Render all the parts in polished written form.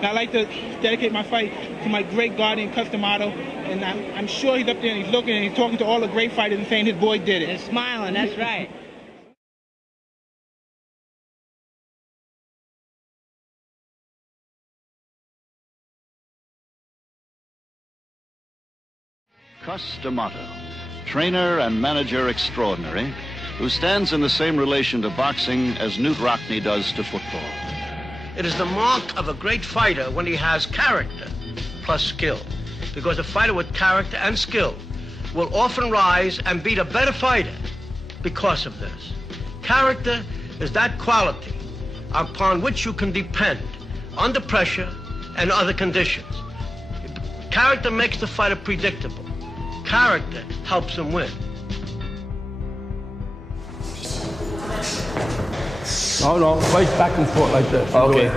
And I'd like to dedicate my fight to my great guardian, Cusdamato. And I'm sure he's up there and he's looking and he's talking to all the great fighters and saying his boy did it. They're smiling, that's right. Cusdamato, trainer and manager extraordinary, who stands in the same relation to boxing as Newt Rockne does to football. It is the mark of a great fighter when he has character plus skill, because a fighter with character and skill will often rise and beat a better fighter because of this. Character is that quality upon which you can depend under pressure and other conditions. Character makes the fighter predictable. Character helps him win. No, fight back and forth like this. Okay.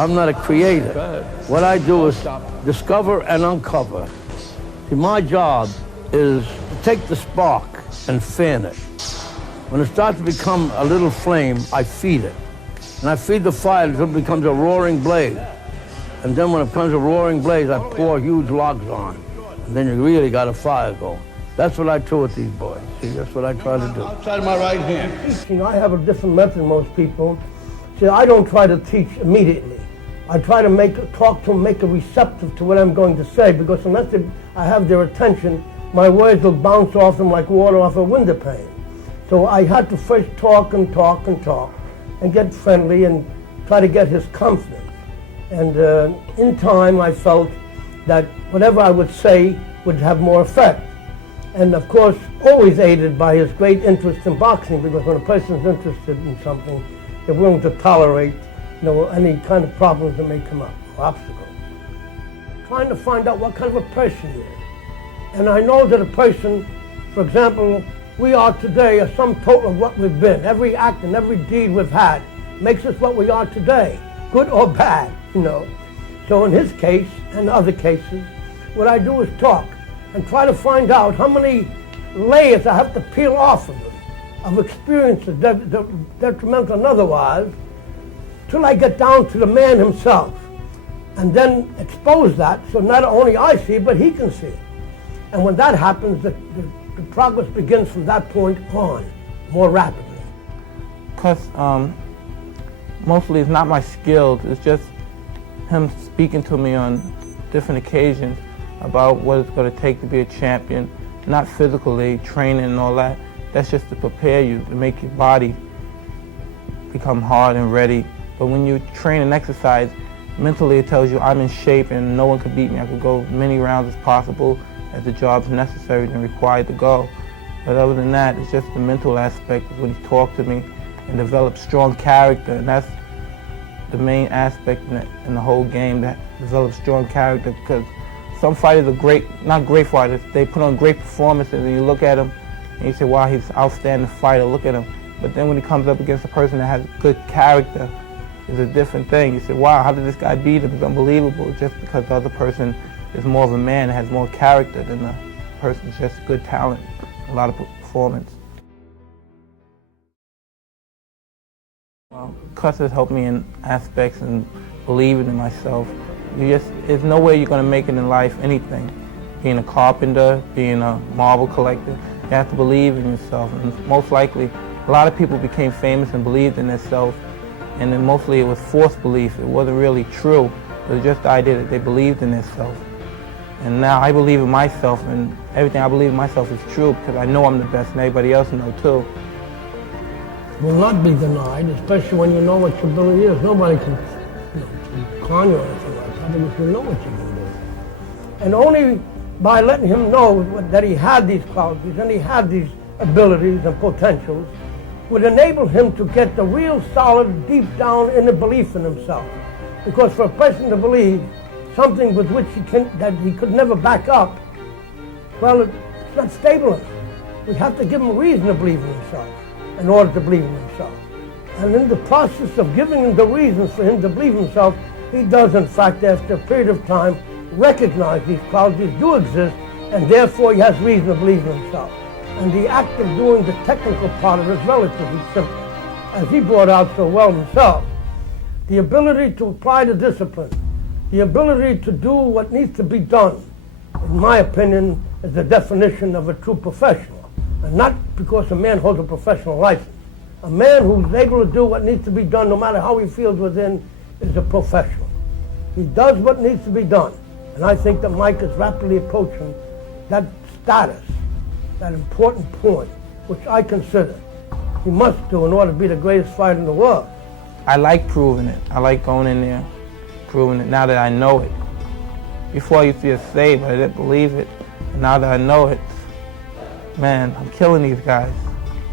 I'm not a creator. What I do is discover and uncover. See, my job is to take the spark and fan it. When it starts to become a little flame, I feed it. And I feed the fire until it becomes a roaring blaze. And then when it becomes a roaring blaze, I pour huge logs on. And then you really got a fire going. That's what I do with these boys. See, that's what I try to do. Outside of my right hand. See, I have a different method than most people. See, I don't try to teach immediately. I try to talk to them, make them receptive to what I'm going to say, because unless I have their attention, my words will bounce off them like water off a window pane. So I had to first talk and talk and talk and get friendly and try to get his confidence. And in time, I felt that whatever I would say would have more effect. And of course, always aided by his great interest in boxing, because when a person's interested in something, they're willing to tolerate, any kind of problems that may come up, or obstacles. Trying to find out what kind of a person he is. And I know that a person, for example, we are today a sum total of what we've been. Every act and every deed we've had makes us what we are today, good or bad, So in his case, and other cases, what I do is talk and try to find out how many layers I have to peel off of him, of experiences, detrimental and otherwise, till I get down to the man himself, and then expose that so not only I see, but he can see. And when that happens, the progress begins from that point on, more rapidly. Because mostly it's not my skills, it's just him speaking to me on different occasions about what it's going to take to be a champion, not physically, training and all that. That's just to prepare you, to make your body become hard and ready. But when you train and exercise, mentally it tells you I'm in shape and no one can beat me. I could go many rounds as possible as the job's necessary and required to go. But other than that, it's just the mental aspect when you talk to me and develop strong character, and that's the main aspect in the whole game, that develops strong character, because some fighters are not great fighters, they put on great performances and you look at them and you say, wow, he's an outstanding fighter, look at him. But then when he comes up against a person that has good character, it's a different thing. You say, wow, how did this guy beat him? It's unbelievable, just because the other person is more of a man and has more character than the person who's just good talent, a lot of performance. Cus has helped me in aspects and believing in myself. There's no way you're going to make it in life, anything. Being a carpenter, being a marble collector, you have to believe in yourself. And most likely, a lot of people became famous and believed in themselves, and then mostly it was forced belief. It wasn't really true. It was just the idea that they believed in themselves. And now I believe in myself, and everything I believe in myself is true, because I know I'm the best, and everybody else knows too. Will not be denied, especially when you know what your ability is. Nobody can con you or anything like that, because you know what you can do. And only by letting him know that he had these qualities and he had these abilities and potentials would enable him to get the real solid, deep down inner belief in himself. Because for a person to believe something with which that he could never back up, well, it's not stable enough. We have to give him a reason to believe in himself in order to believe in himself. And in the process of giving him the reasons for him to believe in himself, he does, in fact, after a period of time, recognize these qualities do exist, and therefore he has reason to believe in himself. And the act of doing the technical part of it is relatively simple. As he brought out so well himself, The ability to apply the discipline, the ability to do what needs to be done, in my opinion, is the definition of a true professional. And not because a man holds a professional license. A man who's able to do what needs to be done, no matter how he feels within, is a professional. He does what needs to be done. And I think that Mike is rapidly approaching that status, that important point, which I consider he must do in order to be the greatest fighter in the world. I like proving it. I like going in there, proving it now that I know it. Before I used to just say it, but I didn't believe it. And now that I know it, man, I'm killing these guys.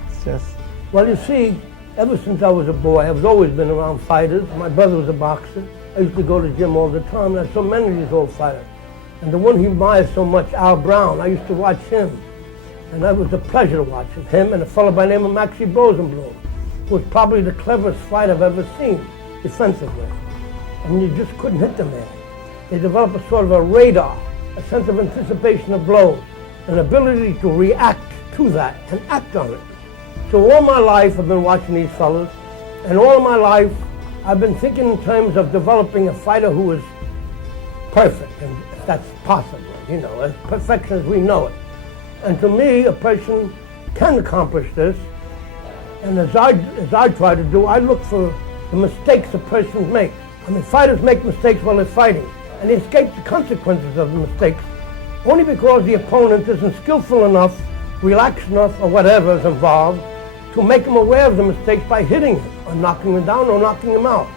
It's just... Well, you see, ever since I was a boy, I've always been around fighters. My brother was a boxer. I used to go to the gym all the time, and I had so many of these old fighters. And the one he admires so much, Al Brown, I used to watch him. And that was a pleasure to watch him and a fellow by the name of Maxie Rosenblum, who was probably the cleverest fight I've ever seen defensively. And you just couldn't hit the man. They developed a sort of a radar, a sense of anticipation of blows, an ability to react to that and act on it. So all my life I've been watching these fellas, and all my life I've been thinking in terms of developing a fighter who is perfect, and if that's possible, you know, as perfection as we know it. And to me, a person can accomplish this, and as I try to do, I look for the mistakes a person makes. I mean, fighters make mistakes while they're fighting, and they escape the consequences of the mistakes only because the opponent isn't skillful enough, relaxed enough, or whatever is involved to make him aware of the mistakes by hitting him, or knocking him down, or knocking him out.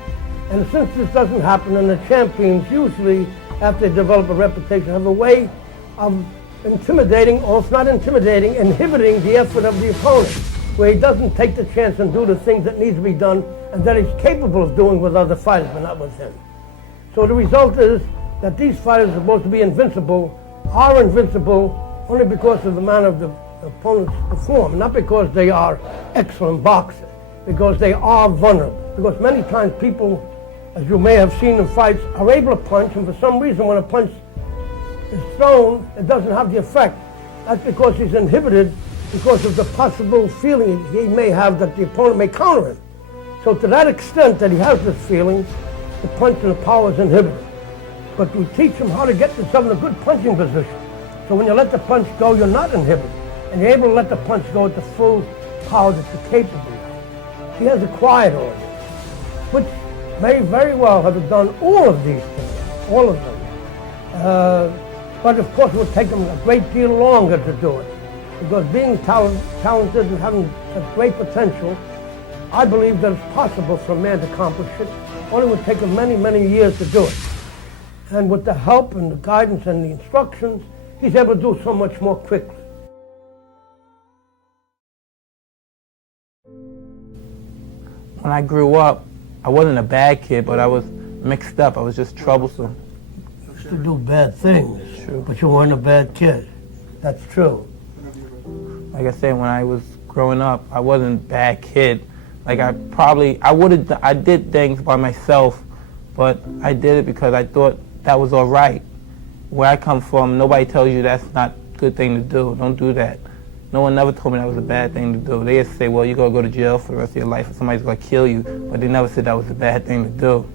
And since this doesn't happen, and the champions usually, after they develop a reputation, have a way of intimidating, or if not intimidating, inhibiting the effort of the opponent, where he doesn't take the chance and do the things that need to be done and that he's capable of doing with other fighters, but not with him. So the result is that these fighters are supposed to be invincible, are invincible only because of the manner of the opponents perform, not because they are excellent boxers, because they are vulnerable. Because many times people, as you may have seen in fights, are able to punch, and for some reason when a punch is thrown, it doesn't have the effect. That's because he's inhibited because of the possible feeling he may have that the opponent may counter him. So to that extent that he has this feeling, the punch and the power is inhibited. But we teach him how to get himself in a good punching position. So when you let the punch go, you're not inhibited. And you're able to let the punch go at the full power that you're capable of. He has acquired all this, which may very well have done all of these things, all of them. But of course it would take him a great deal longer to do it. Because being talented and having such great potential, I believe that it's possible for a man to accomplish it. Only would take him many, many years to do it. And with the help and the guidance and the instructions, he's able to do so much more quickly. When I grew up, I wasn't a bad kid, but I was mixed up. I was just troublesome. You used to do bad things, True. But you weren't a bad kid. That's true. Like I said, when I was growing up, I wasn't a bad kid. Like I did things by myself, but I did it because I thought that was all right. Where I come from, nobody tells you that's not a good thing to do. Don't do that. No one never told me that was a bad thing to do. They just say, well, you're going to go to jail for the rest of your life or somebody's going to kill you, but they never said that was a bad thing to do.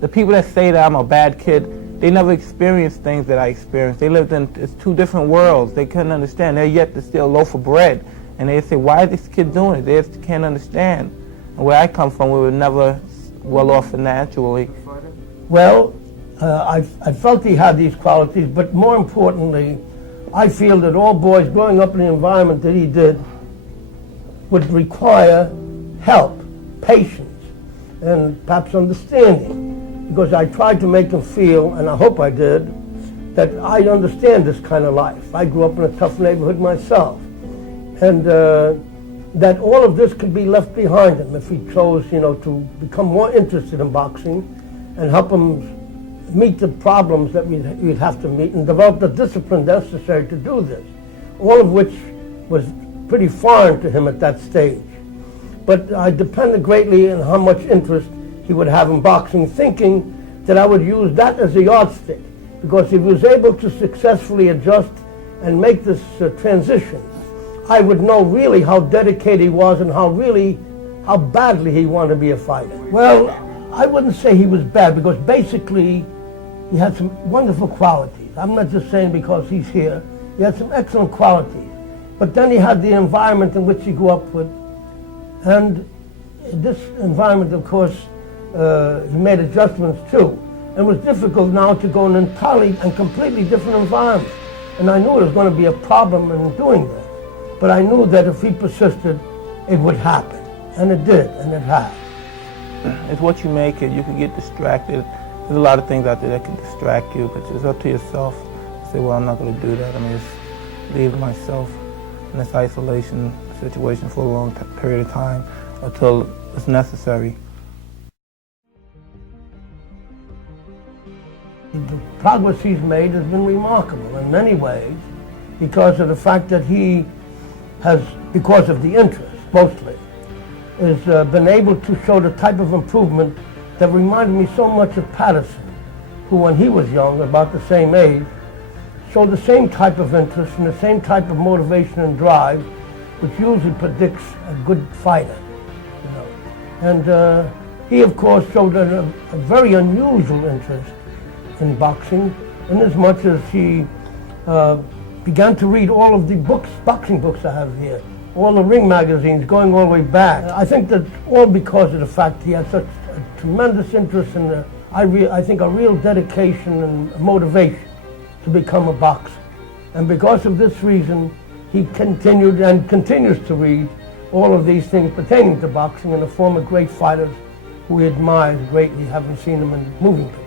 The people that say that I'm a bad kid, they never experienced things that I experienced. They lived in it's two different worlds. They couldn't understand. They're yet to steal a loaf of bread. And they say, why is this kid doing it? They just can't understand. And where I come from, we were never well off financially. Well, I felt he had these qualities, but more importantly, I feel that all boys growing up in the environment that he did would require help, patience, and perhaps understanding. Because I tried to make him feel, and I hope I did, that I understand this kind of life. I grew up in a tough neighborhood myself. And that all of this could be left behind him if he chose, to become more interested in boxing and help him meet the problems that we'd have to meet and develop the discipline necessary to do this, all of which was pretty foreign to him at that stage. But I depended greatly on how much interest he would have in boxing, thinking that I would use that as a yardstick, because if he was able to successfully adjust and make this transition, I would know really how dedicated he was and how badly he wanted to be a fighter. Well, I wouldn't say he was bad, because basically he had some wonderful qualities. I'm not just saying because he's here. He had some excellent qualities. But then he had the environment in which he grew up with. And this environment, of course, he made adjustments too. And it was difficult now to go in an entirely and completely different environment. And I knew there was going to be a problem in doing this. But I knew that if he persisted, it would happen. And it did, and it has. It's what you make it. You can get distracted. There's a lot of things out there that can distract you, but it's up to yourself to say, well, I'm not going to do that. I'm just leave myself in this isolation situation for a long period of time until it's necessary. The progress he's made has been remarkable in many ways because of the fact that he has, because of the interest mostly, has been able to show the type of improvement that reminded me so much of Patterson, who when he was young, about the same age, showed the same type of interest and the same type of motivation and drive, which usually predicts a good fighter. You know. And he, of course, showed a very unusual interest in boxing, in as much as he began to read all of the books, boxing books I have here, all the ring magazines going all the way back. I think that all because of the fact he had such a tremendous interest in, I think, a real dedication and motivation to become a boxer. And because of this reason, he continued and continues to read all of these things pertaining to boxing and the former great fighters who he admires greatly, having seen them in moving pictures.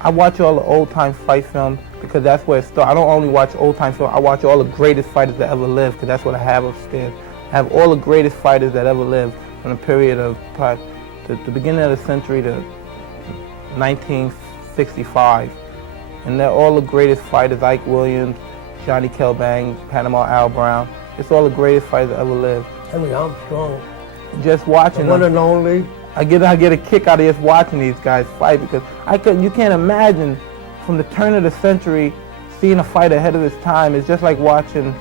I watch all the old-time fight films because that's where it starts. I don't only watch old-time films, I watch all the greatest fighters that ever lived because that's what I have upstairs. I have all the greatest fighters that ever lived from the period of the beginning of the century to 1965. And they're all the greatest fighters, Ike Williams, Johnny Kelbang, Panama Al Brown. It's all the greatest fighters that ever lived. Henry Armstrong. Just watching the one them. and only. I get a kick out of just watching these guys fight because you can't imagine from the turn of the century seeing a fight ahead of his time. It's just like watching,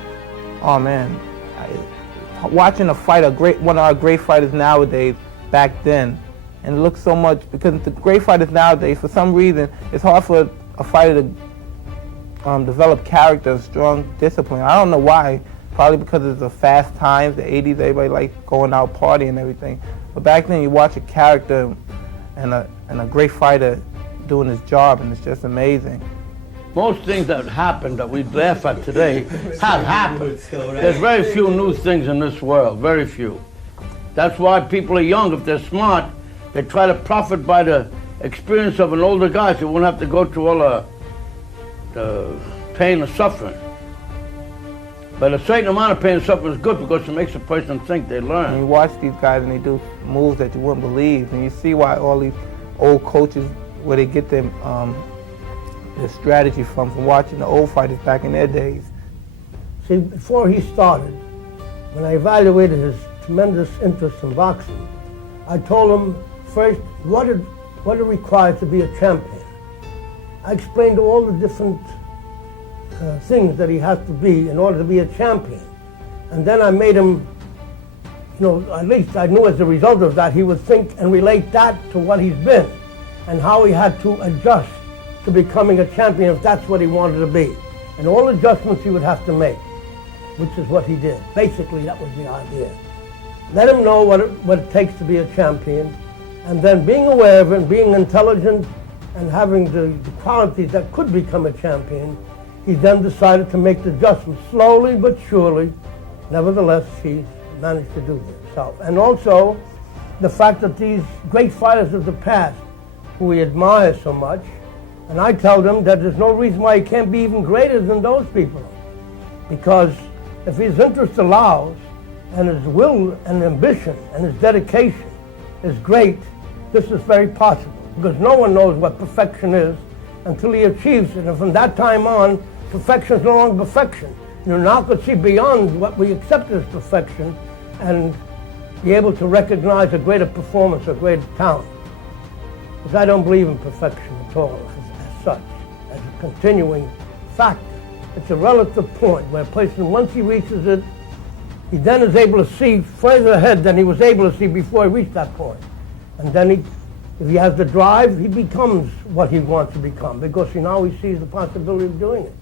watching a fight, one of our great fighters nowadays back then. And it looks so much, because the great fighters nowadays, for some reason, it's hard for a fighter to develop character, strong discipline. I don't know why. Probably because it's the fast times, the 80s, everybody like going out partying and everything. But back then, you watch a character and a great fighter doing his job, and it's just amazing. Most things that happen that we laugh at today have happened. There's very few new things in this world, very few. That's why people are young. If they're smart, they try to profit by the experience of an older guy so they won't have to go through all the pain and suffering. But a certain amount of pain and suffering is good because it makes a person think they learn. And you watch these guys and they do moves that you wouldn't believe, and you see why all these old coaches, where they get their strategy from watching the old fighters back in their days. See, before he started, when I evaluated his tremendous interest in boxing, I told him first what it required to be a champion. I explained all the different things that he has to be in order to be a champion. And then I made him, at least I knew as a result of that, he would think and relate that to what he's been and how he had to adjust to becoming a champion if that's what he wanted to be. And all adjustments he would have to make, which is what he did. Basically, that was the idea. Let him know what it takes to be a champion, and then being aware of it, and being intelligent, and having the qualities that could become a champion, he then decided to make the adjustments slowly but surely. Nevertheless, he's managed to do this himself. And also, the fact that these great fighters of the past, who he admires so much, and I tell them that there's no reason why he can't be even greater than those people. Because if his interest allows, and his will and ambition and his dedication is great, this is very possible. Because no one knows what perfection is until he achieves it. And from that time on, perfection is no longer perfection. You're now going to see beyond what we accept as perfection and be able to recognize a greater performance, a greater talent. Because I don't believe in perfection at all as such, as a continuing factor. It's a relative point where a person, once he reaches it, he then is able to see further ahead than he was able to see before he reached that point. And then he If he has the drive, he becomes what he wants to become because now he sees the possibility of doing it.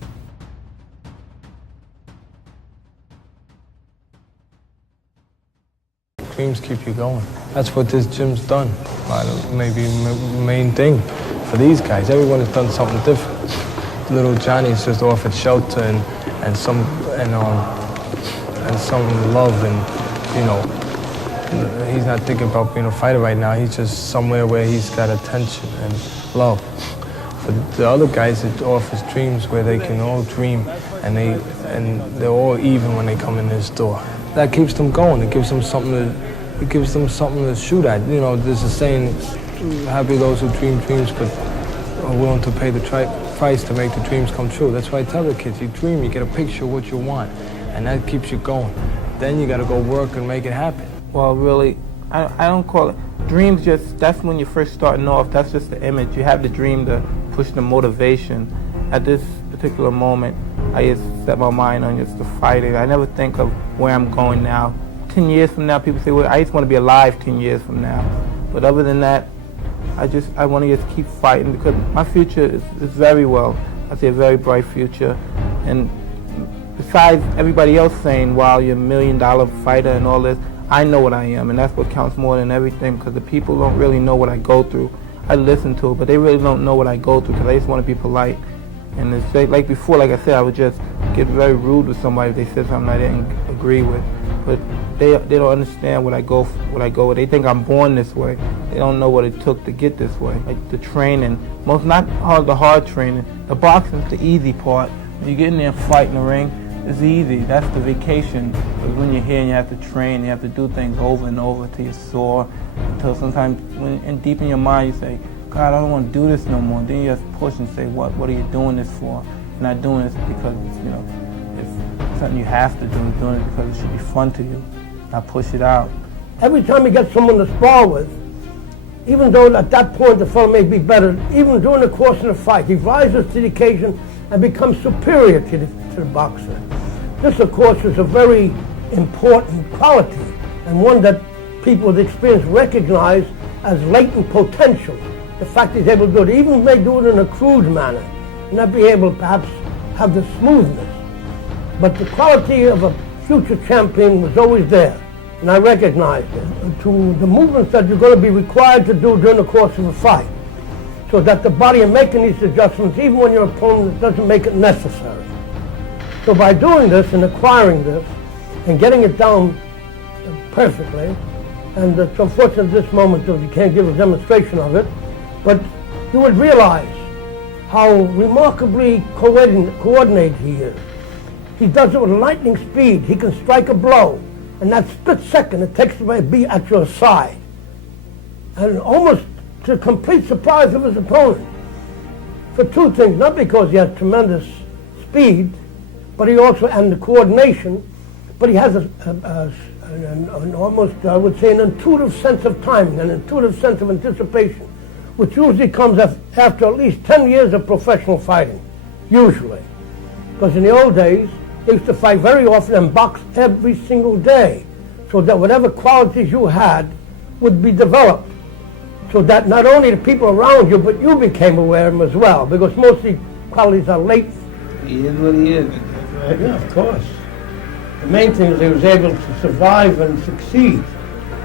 Dreams keep you going. That's what this gym's done. Maybe the main thing for these guys. Everyone has done something different. Little Johnny's just offered shelter and some love, and he's not thinking about being a fighter right now. He's just somewhere where he's got attention and love. For the other guys, it offers dreams where they can all dream, and they're all even when they come in this door. That keeps them going. It gives them something to shoot at. You know, there's a saying, happy those who dream dreams but are willing to pay the price to make the dreams come true. That's why I tell the kids, you dream, you get a picture of what you want, and that keeps you going. Then you got to go work and make it happen. Well, really, I don't call it dreams. That's when you're first starting off. That's just the image. You have the dream to push the motivation. At this particular moment, I just set my mind on just the fighting. I never think of where I'm going now. 10 years from now, people say, well, I just want to be alive 10 years from now. But other than that, I want to just keep fighting because my future is very well. I see a very bright future. And besides everybody else saying, wow, you're $1 million fighter and all this, I know what I am, and that's what counts more than everything because the people don't really know what I go through. I listen to it, but they really don't know what I go through because I just want to be polite. And it's like before, like I said, I would just get very rude with somebody if they said something I didn't agree with. But they don't understand what I go with. They think I'm born this way. They don't know what it took to get this way. Like the training, not the hard training. The boxing's the easy part. When you get in there and fight in the ring, it's easy. That's the vacation. Because when you're here and you have to train, you have to do things over and over till you're sore. Until sometimes, deep in your mind, you say, God, I don't want to do this no more. Then you have to push and say, what are you doing this for? You're not doing this because it's something you have to do. You're doing it because it should be fun to you. Now push it out. Every time you get someone to spar with, even though at that point the fellow may be better, even during the course of the fight, he rises to the occasion and becomes superior to the boxer. This, of course, is a very important quality and one that people with experience recognize as latent potential. The fact he's able to do it, even may do it in a crude manner, and not be able to perhaps have the smoothness. But the quality of a future champion was always there, and I recognized it. To the movements that you're going to be required to do during the course of a fight, so that the body is making these adjustments even when your opponent doesn't make it necessary. So by doing this and acquiring this and getting it down perfectly, and it's unfortunate at this moment that you can't give a demonstration of it, but you would realize how remarkably coordinated he is. He does it with lightning speed. He can strike a blow, and that split second it takes to be at your side. And almost to the complete surprise of his opponent. For two things, not because he has tremendous speed, but he also, and the coordination, but he has an almost, I would say, an intuitive sense of timing, an intuitive sense of anticipation, which usually comes after at least 10 years of professional fighting, usually. Because in the old days, they used to fight very often and box every single day, so that whatever qualities you had would be developed, so that not only the people around you, but you became aware of them as well, because most of these qualities are latent. He is what he is. Right? Yeah, of course. The main thing is he was able to survive and succeed.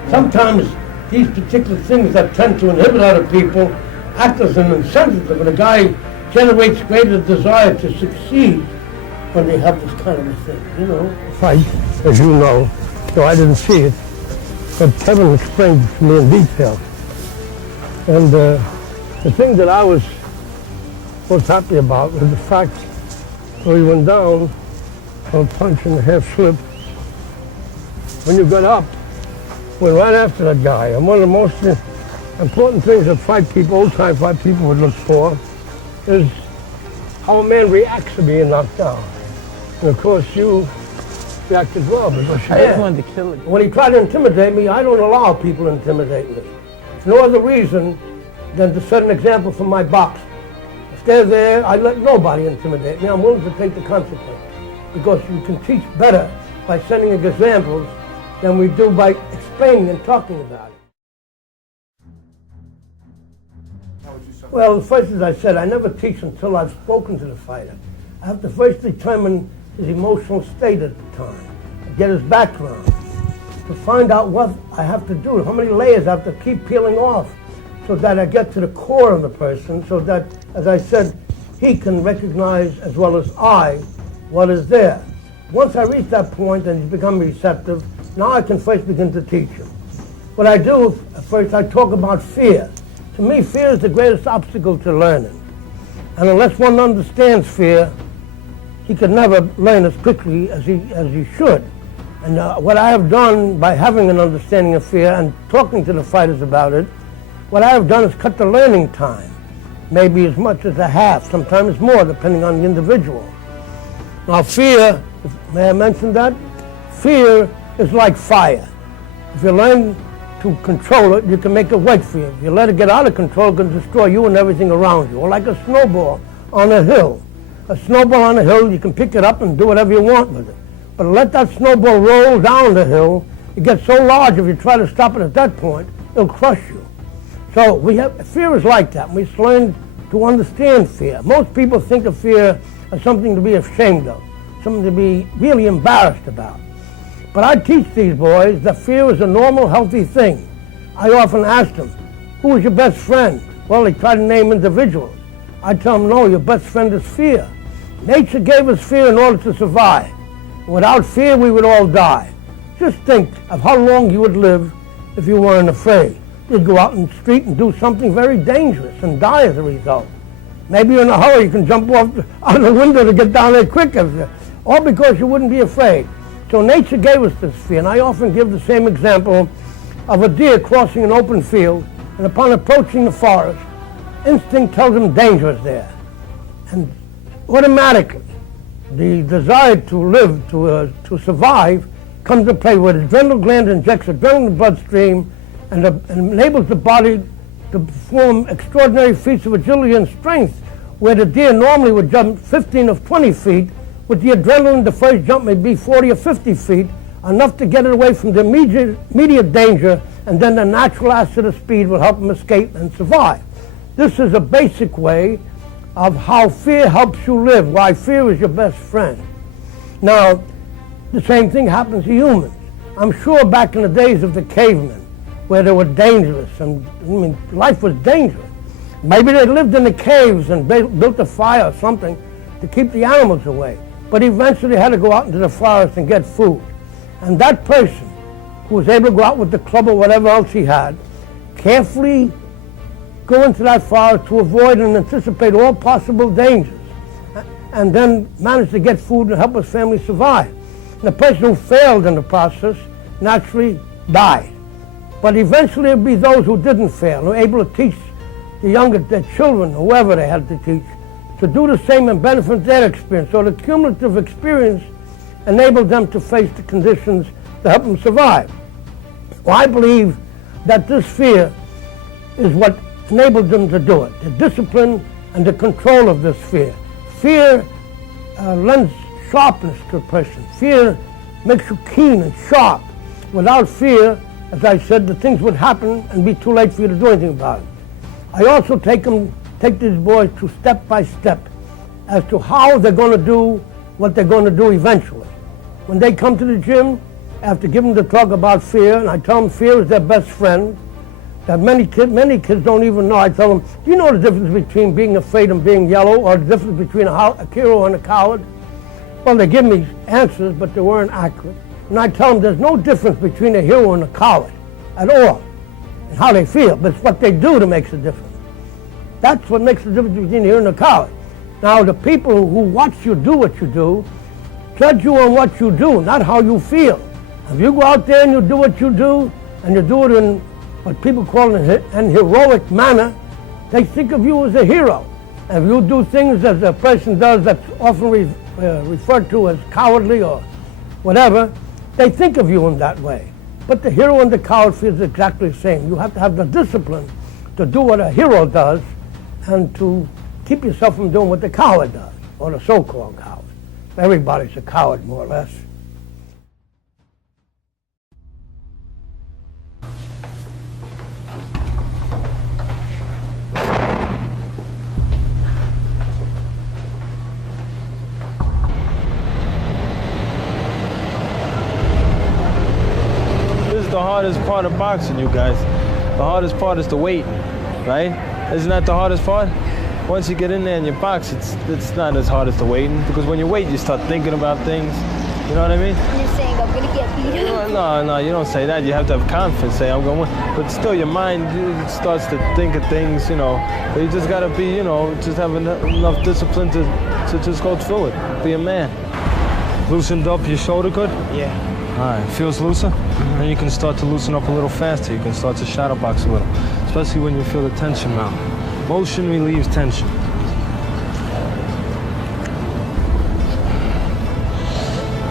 Sometimes these particular things that tend to inhibit other people act as an incentive, and a guy generates greater desire to succeed when they have this kind of a thing, Fight, as you know, though I didn't see it, but Kevin explained it to me in detail. And the thing that I was most happy about was the fact that he went down on a punch and a half slip. When you got up, went right after that guy. And one of the most important things that old-time fight people would look for is how a man reacts to being knocked down. And of course, you reacted well because you I just wanted to kill it. When he tried to intimidate me, I don't allow people to intimidate me. For no other reason than to set an example for my boxers. If they're there, I let nobody intimidate me. I'm willing to take the consequence. Because you can teach better by setting examples than we do by explaining and talking about it. Well, first, as I said, I never teach until I've spoken to the fighter. I have to first determine his emotional state at the time, get his background, to find out what I have to do, how many layers I have to keep peeling off, so that I get to the core of the person, so that, as I said, he can recognize as well as I what is there. Once I reach that point and he's become receptive, now I can first begin to teach him. What I do, first I talk about fear. To me, fear is the greatest obstacle to learning. And unless one understands fear, he can never learn as quickly as he should. And what I have done by having an understanding of fear and talking to the fighters about it, what I have done is cut the learning time, maybe as much as a half, sometimes more, depending on the individual. Now fear, may I mention that? Fear is like fire. If you learn to control it, you can make it work for you. If you let it get out of control, it can destroy you and everything around you. Or like a snowball on a hill. A snowball on a hill, you can pick it up and do whatever you want with it. But let that snowball roll down the hill, it gets so large if you try to stop it at that point, it'll crush you. So fear is like that. We learn to understand fear. Most people think of fear as something to be ashamed of, something to be really embarrassed about. But I teach these boys that fear is a normal, healthy thing. I often ask them, who is your best friend? Well, they try to name individuals. I tell them, no, your best friend is fear. Nature gave us fear in order to survive. Without fear, we would all die. Just think of how long you would live if you weren't afraid. You'd go out in the street and do something very dangerous and die as a result. Maybe you're in a hurry, you can jump out of the window to get down there quicker, all because you wouldn't be afraid. So nature gave us this fear, and I often give the same example of a deer crossing an open field, and upon approaching the forest, instinct tells him danger is there. And automatically, the desire to live, to survive, comes to play where the adrenal gland injects adrenaline in the bloodstream and enables the body to perform extraordinary feats of agility and strength, where the deer normally would jump 15 or 20 feet. With the adrenaline, the first jump may be 40 or 50 feet, enough to get it away from the immediate danger, and then the natural asset of speed will help them escape and survive. This is a basic way of how fear helps you live, why fear is your best friend. Now, the same thing happens to humans. I'm sure back in the days of the cavemen, where they were dangerous, and life was dangerous. Maybe they lived in the caves and built a fire or something to keep the animals away. But eventually had to go out into the forest and get food. And that person who was able to go out with the club or whatever else he had, carefully go into that forest to avoid and anticipate all possible dangers, and then manage to get food and help his family survive. And the person who failed in the process naturally died. But eventually it would be those who didn't fail, who were able to teach their children, whoever they had to teach, to do the same and benefit their experience. So the cumulative experience enabled them to face the conditions to help them survive. Well, I believe that this fear is what enabled them to do it, the discipline and the control of this fear. Fear lends sharpness to a person. Fear makes you keen and sharp. Without fear, as I said, the things would happen and be too late for you to do anything about it. I also take these boys to step by step as to how they're going to do what they're going to do eventually. When they come to the gym, I have to give them the talk about fear, and I tell them fear is their best friend, that many kids don't even know. I tell them, do you know the difference between being afraid and being yellow, or the difference between a hero and a coward? Well, they give me answers, but they weren't accurate. And I tell them there's no difference between a hero and a coward at all, and how they feel, but it's what they do that makes a difference. That's what makes the difference between a hero and a coward. Now, the people who watch you do what you do, judge you on what you do, not how you feel. If you go out there and you do what you do, and you do it in what people call an heroic manner, they think of you as a hero. And if you do things as a person does that's often referred to as cowardly or whatever, they think of you in that way. But the hero and the coward feels exactly the same. You have to have the discipline to do what a hero does and to keep yourself from doing what the coward does, or the so-called coward. Everybody's a coward, more or less. hardest part of boxing, you guys. The hardest part is the waiting, right? Isn't that the hardest part? Once you get in there and you box, it's not as hard as the waiting, because when you wait, you start thinking about things. You know what I mean? And you're saying I'm gonna get beat up. No, you don't say that. You have to have confidence, say I'm gonna win. But still, your mind starts to think of things, you know. But you just gotta be, you know, just have enough discipline to just go through it. Be a man. Loosened up your shoulder good? Yeah. All right, feels looser? Then you can start to loosen up a little faster. You can start to shadow box a little, especially when you feel the tension mount. Motion relieves tension.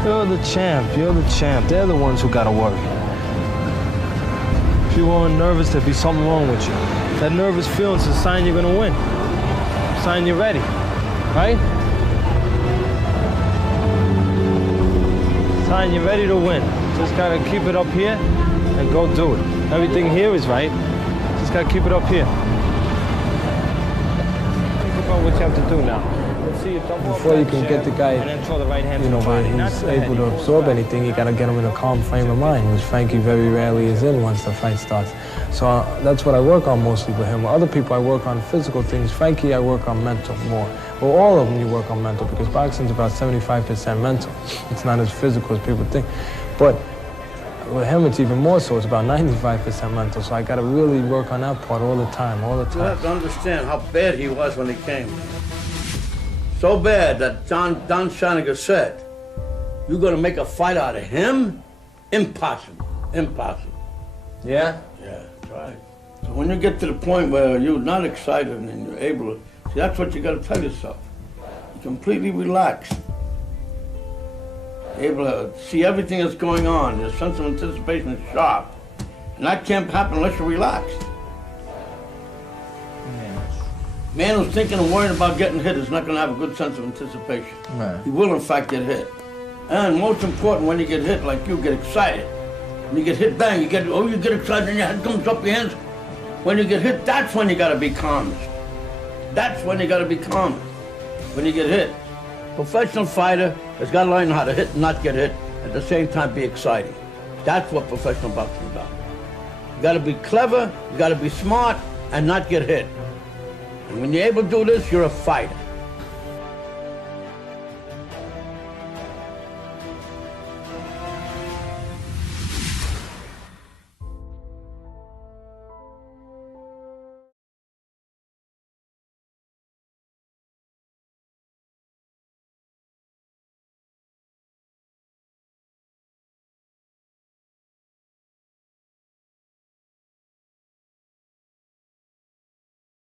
You're the champ, you're the champ. They're the ones who gotta worry. If you weren't nervous, there'd be something wrong with you. That nervous feeling's a sign you're gonna win. A sign you're ready, right? Sign you're ready to win. Just gotta keep it up here and go do it. Everything here is right. Just gotta keep it up here. Think about what you have to do now. Before you can get the guy, you know, where he's able to absorb anything, you gotta get him in a calm frame of mind, which Frankie very rarely is in once the fight starts. So that's what I work on mostly with him. Other people I work on physical things. Frankie I work on mental more. Well, all of them you work on mental, because boxing's about 75% mental. It's not as physical as people think. But with him it's even more so. It's about 95% mental. So I gotta really work on that part all the time, all the time. You have to understand how bad he was when he came. So bad that Don Shaniger said, "You're gonna make a fight out of him? Impossible, impossible." Yeah? Yeah, that's right. So when you get to the point where you're not excited and you're able to, see, that's what you gotta tell yourself. You're completely relaxed. You're able to see everything that's going on. Your sense of anticipation is sharp. And that can't happen unless you're relaxed. Man who's thinking and worrying about getting hit is not going to have a good sense of anticipation. Right. He will, in fact, get hit. And most important, when you get hit, like you get excited. When you get hit, bang, you get excited and your head comes up your hands. When you get hit, that's when you got to be calmest. That's when you got to be calmest, when you get hit. Professional fighter has got to learn how to hit and not get hit, at the same time be exciting. That's what professional boxing is about. You got to be clever, you got to be smart, and not get hit. And when you're able to do this, you're a fighter.